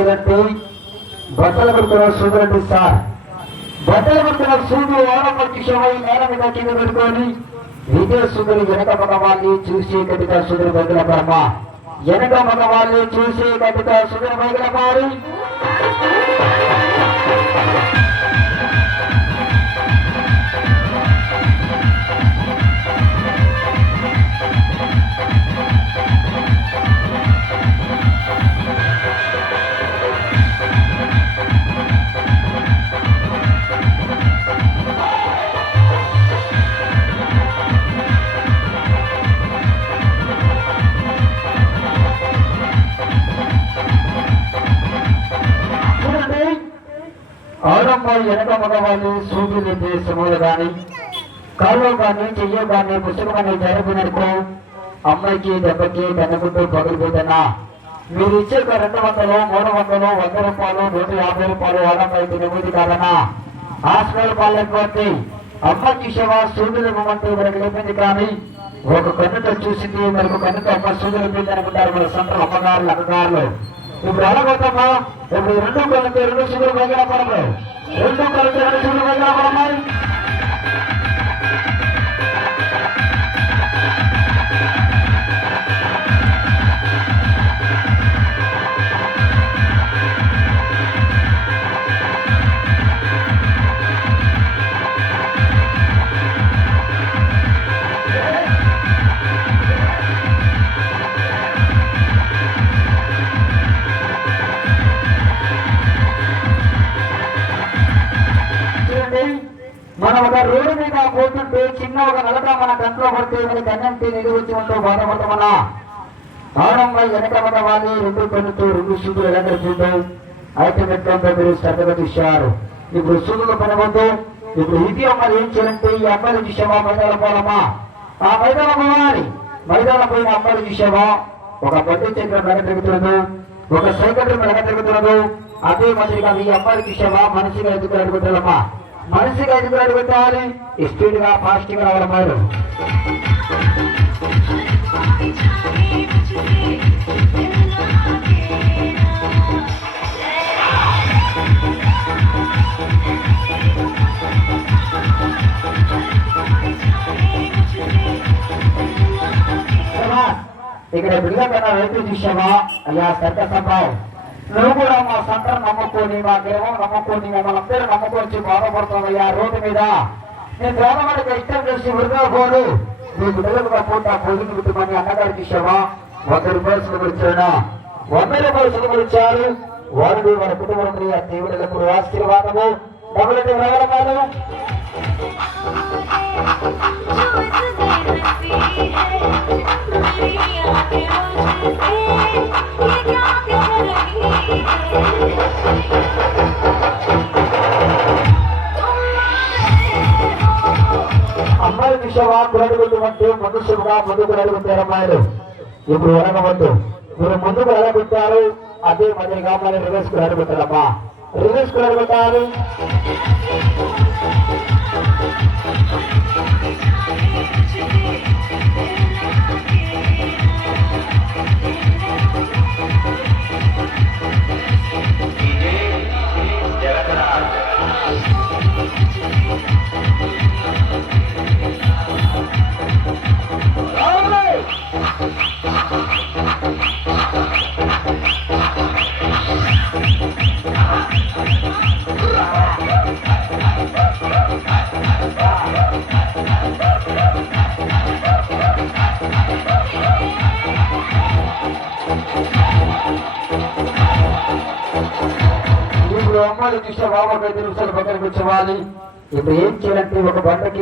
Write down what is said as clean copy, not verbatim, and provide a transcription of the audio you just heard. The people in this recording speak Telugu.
చేయాలంటే బట్టలు కొడుకున్న సూదులండి సార్. బట్టలు కొడుకున్న సూదు ఆరంభ కిషమై నేల మీద కింద పెట్టుకొని ఇదే సూదులు వెనక మగవాళ్ళని చూసి కటిక సూదులు బయట బ్రహ్మ వెనక మగవాళ్ళని చూసి కటిక సూదులు బయట మారి ఆడమ్మాయి వెనక మగవాళ్ళు సూదులు దేశములు కానీ కాళ్ళు కానీ చెయ్య కానీ పుస్తకమని జరిపిననుకో అమ్మాయికి దెబ్బకి కన్నగుడ్డు పగిలిపోతున్నా మీరు ఇచ్చే 200, 300, 100 రూపాయలు, 150 రూపాయలు ఆడమ్మాయికి నెమ్మది కాదన్నా హాస్పిటల్ పాలైపోతే అమ్మకి శవ సూదులు ఇవ్వమంటూ మనకు లేపింది కానీ ఒక కన్నుతో చూసింది మరొక కన్నుతో అమ్మ సూదులు ఇప్పింది అనుకుంటారు మన సంతలు అమ్మగారులు అక్కగారులు. ఇప్పుడు ఎలాగొద్దమ్మా ఇప్పుడు 2 కలిపి 2 సూదులు బయట పడము 2 కలిపి 2 సూదులు బయట పడమ్మాయి. మనం ఒక రోడ్డు మీద పోతుంటే చిన్న ఒక నలక మన కంట్లో పడితే మనకి అన్నంటే నిధి వచ్చి ఉంటూ బాధపడతామన్నా ఆడంగా వెనక మన వాళ్ళు 2 పెన్నుతో 2 సూదులు ఎలాంటి చూద్దాం అయితే మెట్లంతో మీరు శ్రద్ధగా చూశారు. ఇప్పుడు సూదులు పనవద్దు. ఇప్పుడు ఇది అమ్మాయి ఏం చేయాలంటే ఈ అమ్మాయిలు చూసావా మైదానం పోవాలమ్మా ఆ మైదానం పోవాలి. మైదానం పోయిన అమ్మాయిలు చూసావా ఒక పట్టి చక్రం మెడ తిరుగుతున్నదు, ఒక సైకిల్ మెడ తిరుగుతున్నదు. అదే మాదిరిగా ఈ అమ్మాయిలు చూసావా మనసుగా ఎందుకు అడుగుతారమ్మా మనసుగా ఎందుకు అడుగుతారు స్పీడ్ గా ఫాస్ట్ గా రావడం మీరు ఇక్కడ బిడ్డ కన్నా రైతు చూసావా అయ్యా సత్య సంభావ్ నువ్వు కూడా మా సంతరం నమ్ముకొని మా గ్రామం నమ్ముకొని మమ్మల్ని అందరూ నమ్ముకొని బాధపడుతున్నాయ్యా రోడ్డు మీద నేను గవర్నమెంట్కి ఇష్టం చేసి వృధా పోను నీ బిడ్డలకు పోతా పొద్దుకు పెట్టుకొని అన్నగారు చూసావా 100 రూపాయలు సులుగుచ్చాడా 100 రూపాయలు సులుగుచ్చారు వారు వారి కుటుంబం దేవుడులకు ఆశీర్వాదము డబ్బులు రావడమాను. అమ్మాయి విషయమా కురడుగుతుంటే మనుషులుగా ముందుకు అడుగుతారు అమ్మాయిలు. ఇప్పుడు వెనకవద్దు మీరు ముందుకు అడగబెట్టారు అదే మాదిరిగా మరి రివర్స్ కు అడుగుతారమ్మా రివర్స్ కు అడుగుతారు. అమ్మాయిలు చూసే బాబు 5 నిమిషాలు పక్కన కూర్చోవాలి. ఇప్పుడు ఏం చేయాలంటే ఒక బండకి